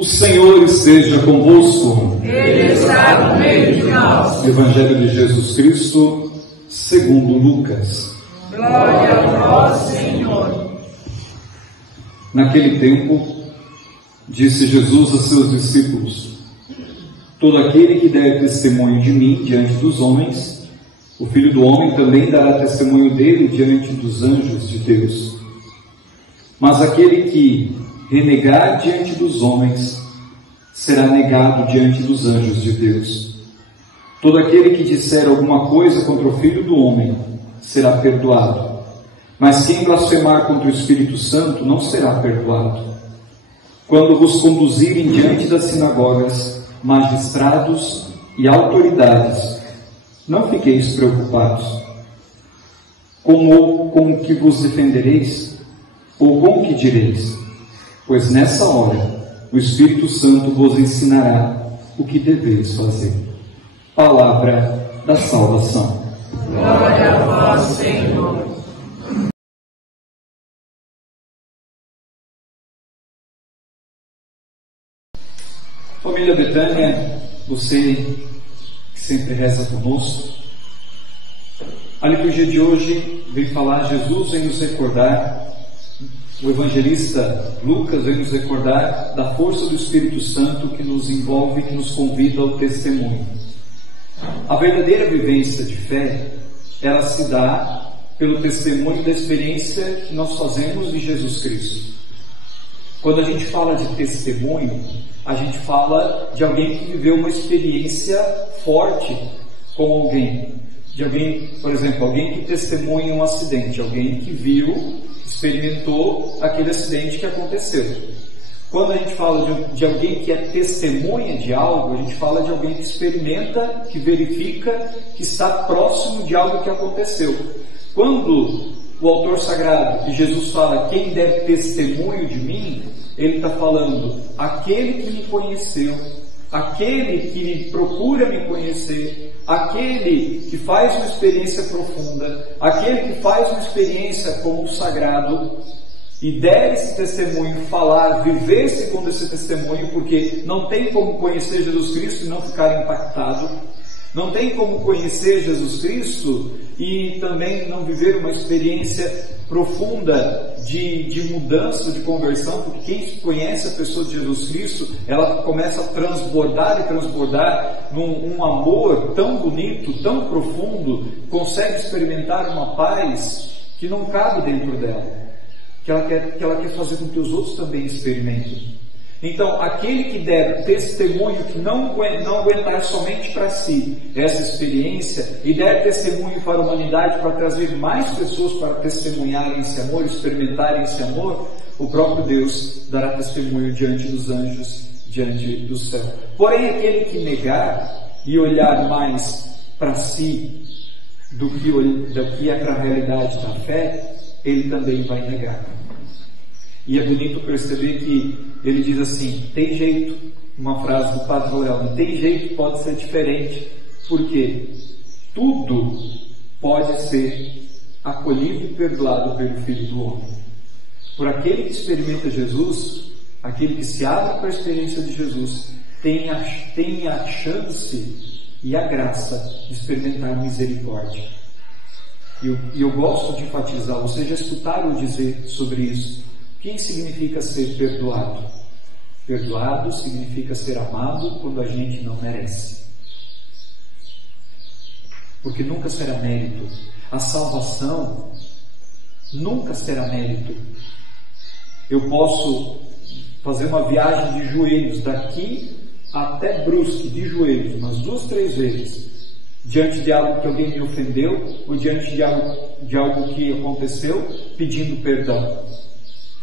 O Senhor esteja convosco. Ele está no meio de nós. Evangelho de Jesus Cristo, segundo Lucas. Glória a vós, Senhor. Naquele tempo, disse Jesus a seus discípulos: todo aquele que der testemunho de mim diante dos homens, o Filho do Homem também dará testemunho dele diante dos anjos de Deus. Mas aquele que renegar diante dos homens, será negado diante dos anjos de Deus. Todo aquele que disser alguma coisa contra o Filho do Homem, será perdoado. Mas quem blasfemar contra o Espírito Santo, não será perdoado. Quando vos conduzirem diante das sinagogas, magistrados e autoridades, não fiqueis preocupados. Com o que vos defendereis, ou com o que direis? Pois nessa hora o Espírito Santo vos ensinará o que deveis fazer. Palavra da salvação. Glória a vós, Senhor. Família Betânia, você que sempre reza conosco, a liturgia de hoje vem falar, Jesus vem nos recordar, o evangelista Lucas vem nos recordar da força do Espírito Santo que nos envolve, que nos convida ao testemunho. A verdadeira vivência de fé, ela se dá pelo testemunho da experiência que nós fazemos de Jesus Cristo. Quando a gente fala de testemunho, a gente fala de alguém que viveu uma experiência forte com alguém. De alguém, por exemplo, alguém que testemunha um acidente, alguém que viu, experimentou aquele acidente que aconteceu. Quando a gente fala de alguém que é testemunha de algo, a gente fala de alguém que experimenta, que verifica, que está próximo de algo que aconteceu. Quando o autor sagrado, que Jesus fala, quem der testemunho de mim, ele está falando, aquele que me conheceu, aquele que procura me conhecer, aquele que faz uma experiência profunda, aquele que faz uma experiência com o sagrado e der esse testemunho, falar, viver segundo esse testemunho, porque não tem como conhecer Jesus Cristo e não ficar impactado, não tem como conhecer Jesus Cristo e também não viver uma experiência profunda de mudança, de conversão, porque quem conhece a pessoa de Jesus Cristo, ela começa a transbordar num amor tão bonito, tão profundo, consegue experimentar uma paz que não cabe dentro dela, que ela quer fazer com que os outros também experimentem. Então, aquele que der testemunho, que não aguentar somente para si essa experiência e der testemunho para a humanidade, para trazer mais pessoas para testemunharem esse amor, experimentarem esse amor, o próprio Deus dará testemunho diante dos anjos, diante do céu. Porém, aquele que negar e olhar mais para si do que é para a realidade da fé, ele também vai negar. E é bonito perceber que ele diz assim, tem jeito, uma frase do Padre Leão, tem jeito, pode ser diferente, porque tudo pode ser acolhido e perdoado pelo Filho do Homem. Por aquele que experimenta Jesus, aquele que se abre para a experiência de Jesus, tem a chance e a graça de experimentar misericórdia. E eu gosto de enfatizar, vocês já escutaram dizer sobre isso. O que significa ser perdoado? Perdoado significa ser amado quando a gente não merece. Porque nunca será mérito. A salvação nunca será mérito. Eu posso fazer uma viagem de joelhos daqui até Brusque, de joelhos, umas 2, 3 vezes, diante de algo que alguém me ofendeu, ou diante de algo que aconteceu, pedindo perdão.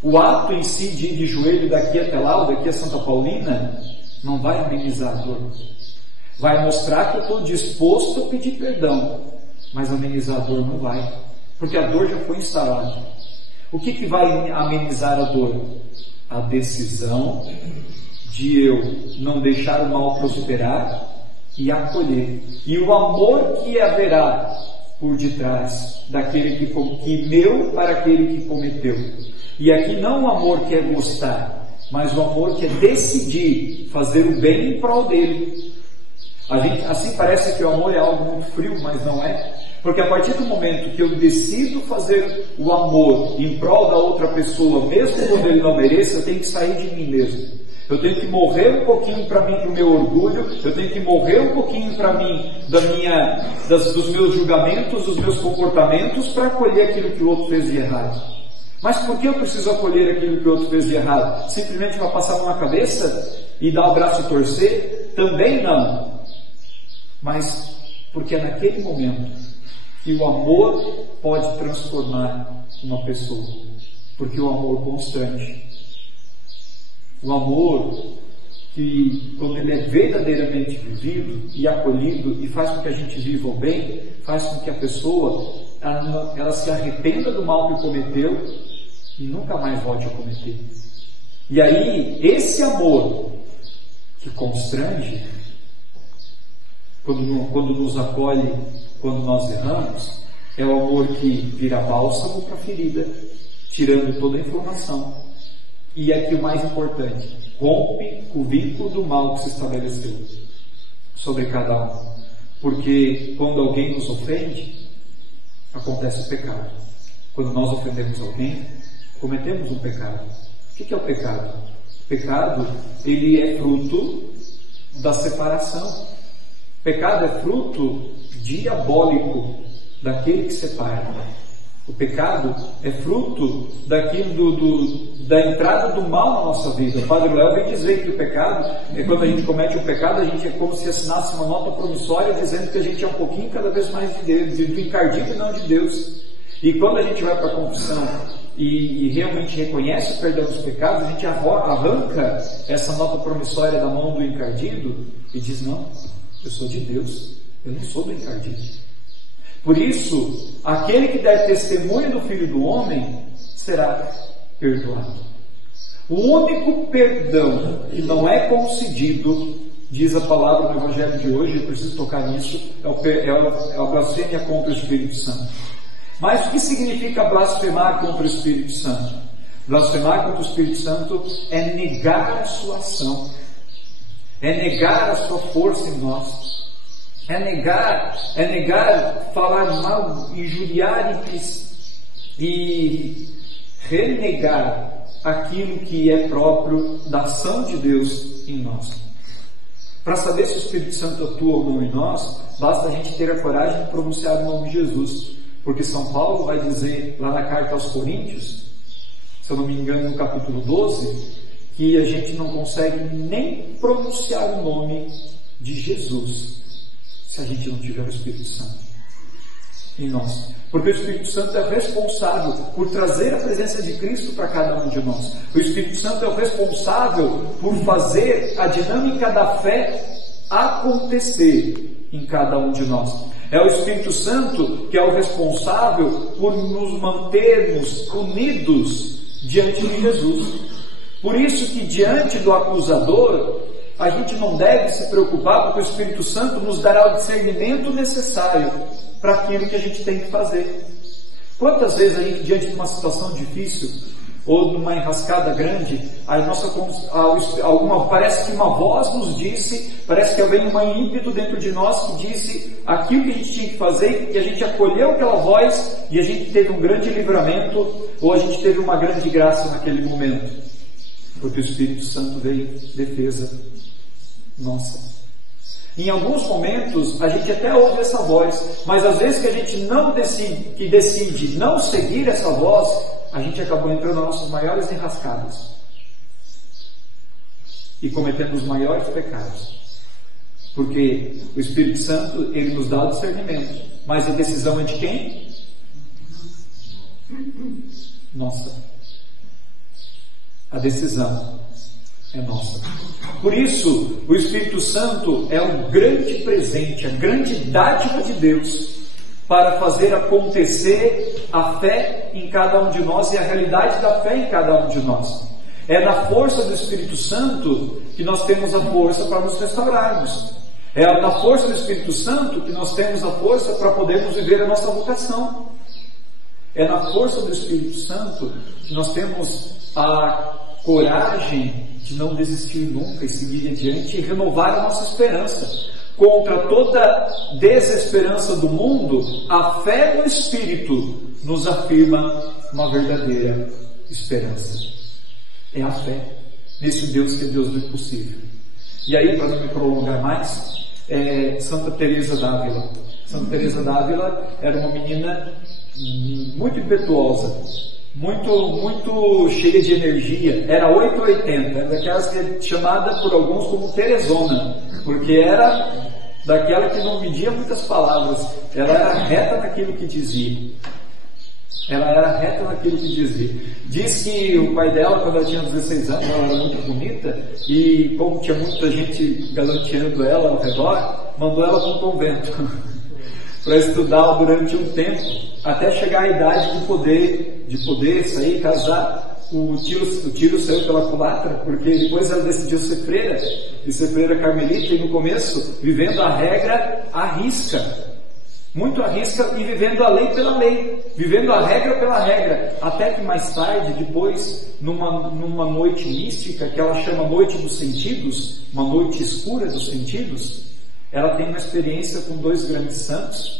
O ato em si de ir de joelho daqui até lá, ou daqui a Santa Paulina, não vai amenizar a dor. Vai mostrar que eu estou disposto a pedir perdão, mas amenizar a dor não vai, porque a dor já foi instalada. O que vai amenizar a dor? A decisão de eu não deixar o mal prosperar e acolher. E o amor que haverá por detrás daquele que meu para aquele que cometeu. E aqui não o amor que é gostar, mas o amor que é decidir fazer o bem em prol dele. Assim parece que o amor é algo muito frio, mas não é. Porque a partir do momento que eu decido fazer o amor em prol da outra pessoa, mesmo quando ele não mereça, eu tenho que sair de mim mesmo. Eu tenho que morrer um pouquinho para mim, para o meu orgulho. Eu tenho que morrer um pouquinho para mim, dos meus julgamentos, dos meus comportamentos, para acolher aquilo que o outro fez de errado. Mas por que eu preciso acolher aquilo que o outro fez de errado? Simplesmente para passar a mão na cabeça e dar o braço e torcer? Também não. Mas porque é naquele momento que o amor pode transformar uma pessoa. Porque o amor constante, o amor que, quando ele é verdadeiramente vivido e acolhido e faz com que a gente viva o bem, faz com que a pessoa ela se arrependa do mal que cometeu e nunca mais volte a cometer. E aí, esse amor que constrange, quando nos acolhe, quando nós erramos, é o amor que vira bálsamo para a ferida, tirando toda a inflamação. E aqui o mais importante, rompe o vínculo do mal que se estabeleceu sobre cada um. Porque quando alguém nos ofende, acontece o pecado. Quando nós ofendemos alguém, cometemos um pecado. O que é o pecado? O pecado, ele é fruto da separação. O pecado é fruto diabólico daquele que separa. O pecado é fruto daquilo da entrada do mal na nossa vida. O Padre Léo vem dizer que o pecado, quando a gente comete um pecado, a gente é como se assinasse uma nota promissória dizendo que a gente é um pouquinho cada vez mais de Deus, do encardido e não de Deus. E quando a gente vai para a confissão e realmente reconhece o perdão dos pecados, a gente arranca essa nota promissória da mão do encardido e diz: não, eu sou de Deus, eu não sou do encardido. Por isso, aquele que der testemunho do Filho do Homem será perdoado. O único perdão que não é concedido, diz a palavra no Evangelho de hoje, eu preciso tocar nisso, é a blasfêmia contra o Espírito Santo. Mas o que significa blasfemar contra o Espírito Santo? Blasfemar contra o Espírito Santo é negar a sua ação, é negar a sua força em nós. É negar, falar mal, injuriar e renegar aquilo que é próprio da ação de Deus em nós. Para saber se o Espírito Santo atua ou não em nós, basta a gente ter a coragem de pronunciar o nome de Jesus. Porque São Paulo vai dizer lá na carta aos Coríntios, se eu não me engano no capítulo 12, que a gente não consegue nem pronunciar o nome de Jesus se a gente não tiver o Espírito Santo em nós. Porque o Espírito Santo é responsável por trazer a presença de Cristo para cada um de nós. O Espírito Santo é o responsável por fazer a dinâmica da fé acontecer em cada um de nós. É o Espírito Santo que é o responsável por nos mantermos unidos diante de Jesus. Por isso que diante do acusador, a gente não deve se preocupar, porque o Espírito Santo nos dará o discernimento necessário para aquilo que a gente tem que fazer. Quantas vezes a gente, diante de uma situação difícil, ou de uma enrascada grande, parece que uma voz nos disse, parece que vem um ímpeto dentro de nós que disse aquilo que a gente tinha que fazer, e a gente acolheu aquela voz, e a gente teve um grande livramento, ou a gente teve uma grande graça naquele momento, porque o Espírito Santo veio em defesa nossa. Em alguns momentos a gente até ouve essa voz, mas às vezes que a gente não decide não seguir essa voz, a gente acabou entrando nas nossas maiores enrascadas e cometendo os maiores pecados, porque o Espírito Santo, ele nos dá o discernimento, mas a decisão é de quem? Nossa. A decisão é nossa. Por isso, o Espírito Santo é um grande presente, a grande dádiva de Deus para fazer acontecer a fé em cada um de nós e a realidade da fé em cada um de nós. É na força do Espírito Santo que nós temos a força para nos restaurarmos. É na força do Espírito Santo que nós temos a força para podermos viver a nossa vocação. É na força do Espírito Santo que nós temos a coragem de não desistir nunca e seguir adiante e renovar a nossa esperança. Contra toda desesperança do mundo, a fé no Espírito nos afirma uma verdadeira esperança. É a fé nesse Deus que é Deus do impossível. E aí, para não me prolongar mais, Santa Teresa d'Ávila. Santa Teresa d'Ávila era uma menina muito impetuosa, muito cheia de energia, era 880, era daquelas que é chamada por alguns como Teresona, porque era daquela que não media muitas palavras, ela era reta naquilo que dizia. Diz que o pai dela, quando ela tinha 16 anos, ela era muito bonita, e como tinha muita gente galanteando ela ao redor, mandou ela para um convento para estudar durante um tempo, até chegar à idade de poder sair e casar. O tiro saiu pela culatra, porque depois ela decidiu ser freira, e ser freira carmelita, e no começo, vivendo a regra à risca, muito à risca, e vivendo a lei pela lei, vivendo a regra pela regra, até que mais tarde, depois, numa noite mística, que ela chama Noite dos Sentidos, uma noite escura dos sentidos, ela tem uma experiência com 2 grandes santos,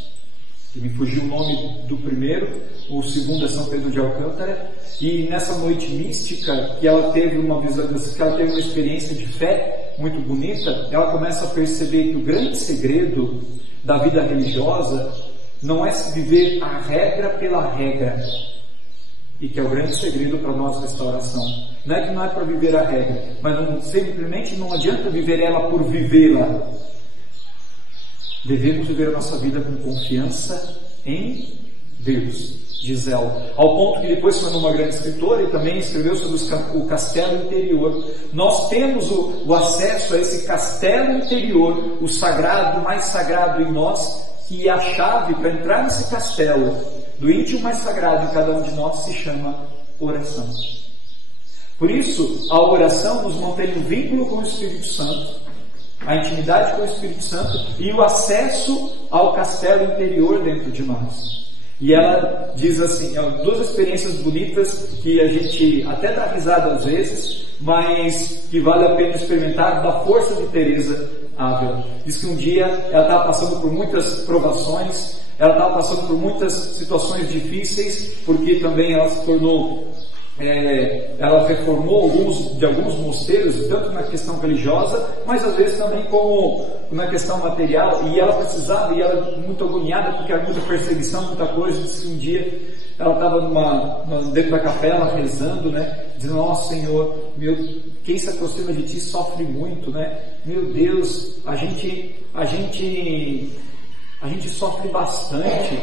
que me fugiu o nome do primeiro, o segundo é São Pedro de Alcântara, e nessa noite mística, que ela teve uma experiência de fé muito bonita, ela começa a perceber que o grande segredo da vida religiosa não é se viver a regra pela regra, e que é o grande segredo para a nossa restauração. Não é que não é para viver a regra, mas simplesmente não adianta viver ela por vivê-la. Devemos viver a nossa vida com confiança em Deus, diz ela. Ao ponto que depois se tornou uma grande escritora e também escreveu sobre o castelo interior. Nós temos o acesso a esse castelo interior, o sagrado, o mais sagrado em nós, que a chave para entrar nesse castelo, do íntimo mais sagrado em cada um de nós, se chama oração. Por isso, a oração nos mantém um vínculo com o Espírito Santo, a intimidade com o Espírito Santo e o acesso ao castelo interior dentro de nós. E ela diz assim, 2 experiências bonitas que a gente até dá risada às vezes, mas que vale a pena experimentar, da força de Teresa d'Ávila. Diz que um dia ela estava passando por muitas provações, ela estava passando por muitas situações difíceis, porque também ela se tornou... ela reformou alguns mosteiros, tanto na questão religiosa, mas às vezes também como na questão material, e ela precisava, e ela muito agoniada, porque era muita perseguição, muita coisa. Disse que um dia ela estava dentro da capela rezando, né, dizendo: nossa Senhor, quem se aproxima de Ti sofre muito, né? Meu Deus, a gente sofre bastante.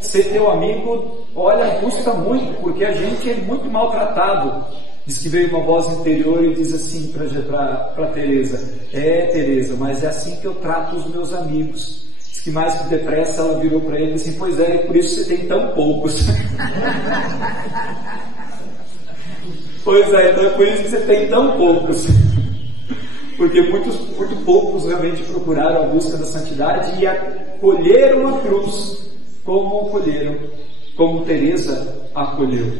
Ser teu amigo, olha, custa muito, porque a gente é muito maltratado. Diz que veio uma voz interior e diz assim para Teresa: Teresa, mas é assim que eu trato os meus amigos. Diz que mais que depressa ela virou para ele e disse assim: pois é, por isso você tem tão poucos. Pois é, então é por isso que você tem tão poucos. Porque muito poucos realmente procuraram a busca da santidade e acolheram a cruz como Teresa acolheu.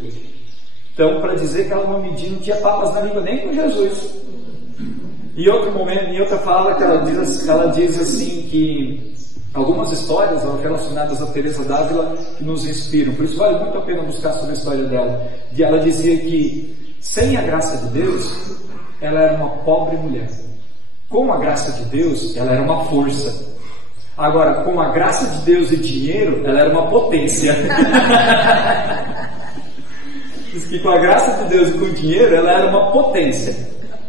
Então, para dizer que ela não tinha papas na língua nem com Jesus. Em outro momento, em outra fala, que ela diz assim que algumas histórias relacionadas a Teresa d'Ávila que nos inspiram. Por isso vale muito a pena buscar sobre a história dela. E ela dizia que sem a graça de Deus, ela era uma pobre mulher. Com a graça de Deus, ela era uma força. Agora, com a graça de Deus e dinheiro, ela era uma potência. Diz que com a graça de Deus e com o dinheiro, ela era uma potência.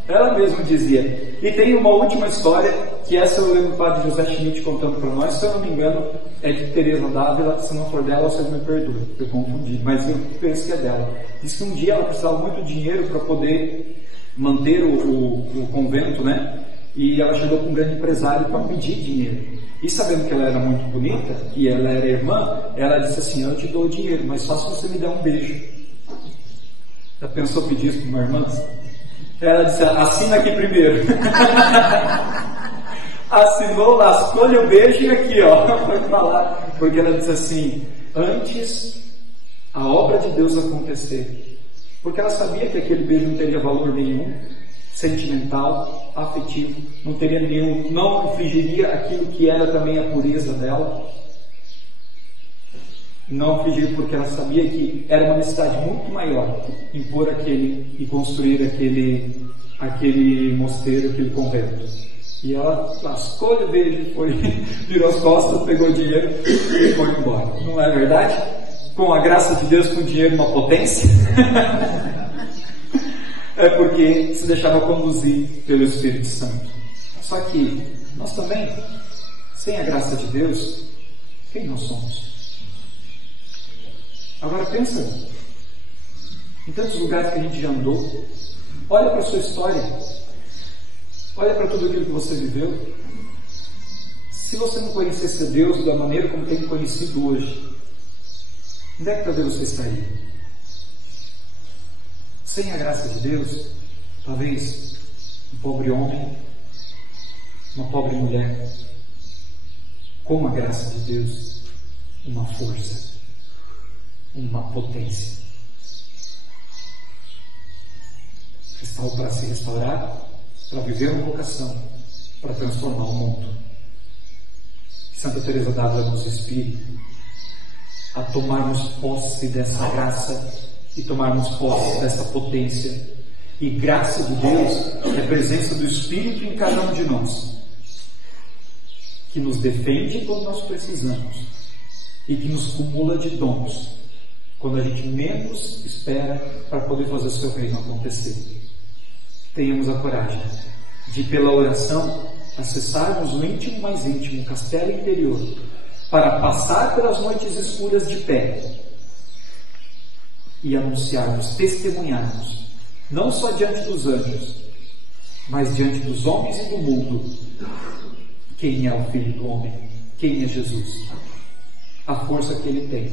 Ela mesma dizia. E tem uma última história, que essa eu lembro do padre José Schmidt contando para nós, se eu não me engano, é de Teresa d'Ávila. Se não for dela, vocês me perdoem, eu confundi, mas eu penso que é dela. Diz que um dia ela precisava muito de dinheiro para poder manter o convento, né? E ela chegou com um grande empresário para pedir dinheiro. E sabendo que ela era muito bonita, e ela era irmã, ela disse assim: eu te dou o dinheiro, mas só se você me der um beijo. Já pensou pedir isso para uma irmã? Ela disse: assina aqui primeiro. Assinou, lascou-lhe o beijo e aqui, ó, foi falar. Porque ela disse assim: antes a obra de Deus acontecer, Porque ela sabia que aquele beijo não teria valor nenhum, sentimental, afetivo, não teria nenhum, não infligiria aquilo que era também a pureza dela. Não infligiria porque ela sabia que era uma necessidade muito maior impor aquele e construir aquele mosteiro, aquele convento. E ela lascou-lhe o beijo, virou as costas, pegou o dinheiro e foi embora. Não é verdade? Com a graça de Deus, com o dinheiro, uma potência. É porque se deixava conduzir pelo Espírito Santo. Só que nós também, sem a graça de Deus, quem nós somos? Agora pensa em tantos lugares que a gente já andou. Olha para a sua história. Olha para tudo aquilo que você viveu. Se você não conhecesse a Deus da maneira como tem conhecido hoje, onde é que talvez você estaria? Sem a graça de Deus, talvez um pobre homem, uma pobre mulher. Com a graça de Deus, uma força, uma potência. Para se restaurar, para viver uma vocação, para transformar o mundo. Santa Teresa d'Ávila nos inspire a tomarmos posse dessa graça e tomarmos posse dessa potência. E graça de Deus é a presença do Espírito em cada um de nós, que nos defende quando nós precisamos e que nos cumula de dons quando a gente menos espera para poder fazer o seu reino acontecer. Tenhamos a coragem de, pela oração, acessarmos o íntimo mais íntimo, o castelo interior, para passar pelas noites escuras de pé e anunciarmos, testemunharmos, não só diante dos anjos, mas diante dos homens e do mundo, quem é o Filho do Homem, quem é Jesus, a força que Ele tem,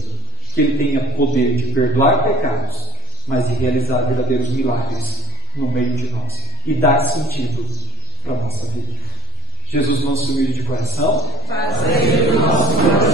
que Ele tenha poder de perdoar pecados, mas de realizar verdadeiros milagres no meio de nós e dar sentido para a nossa vida. Jesus, nosso humilde de coração, fazei o nosso coração